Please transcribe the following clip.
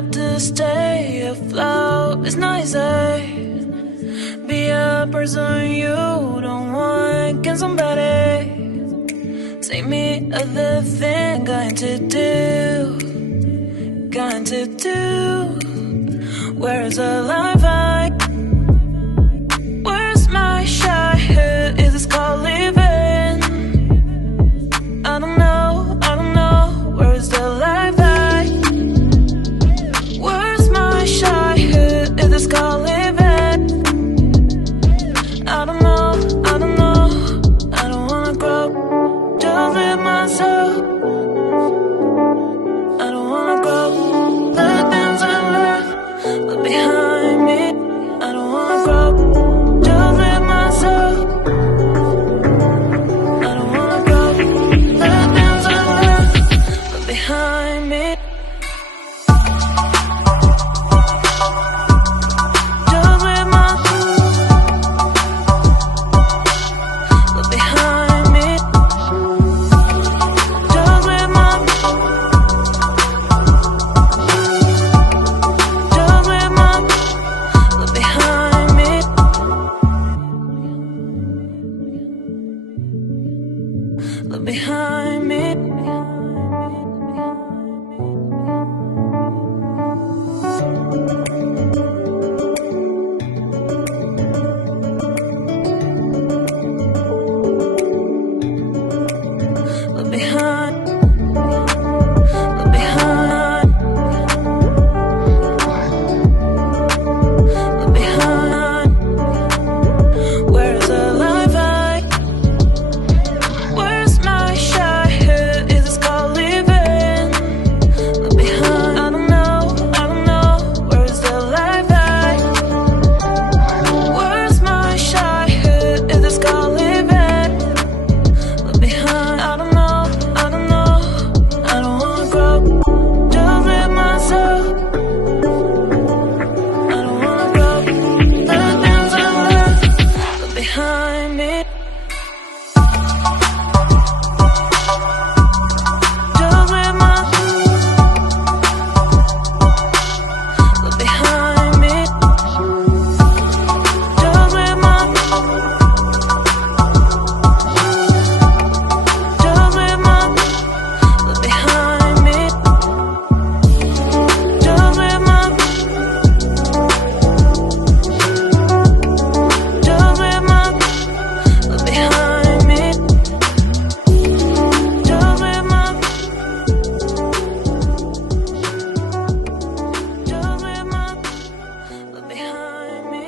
have to stay afloat. It's nicer. Be a person you don't want. Can somebody take me other thing? Going to do. Where's the life I? Where's my childhood? Is this called living? I don't know. Where's the life I? Where's my childhood? Is this called living? I don't know. I don't wanna grow. Just live myself. I don't wanna grow. The things I left behind me. I don't wanna grow. Just live myself. I don't wanna grow. The things I left behind me. Just live behind me. Just live behind me. Look behind me. Look behind. Look behind. Look behind. Where's the life I? Where's my childhood? Is this called living? Look behind. I don't know. Where's the life I? Where's my childhood? Is this called living? Look behind. I don't know. I don't wanna grow. Just live myself. I don't wanna grow. The things I left behind me. Just live behind me. Just live behind me. Just live behind me. Behind me.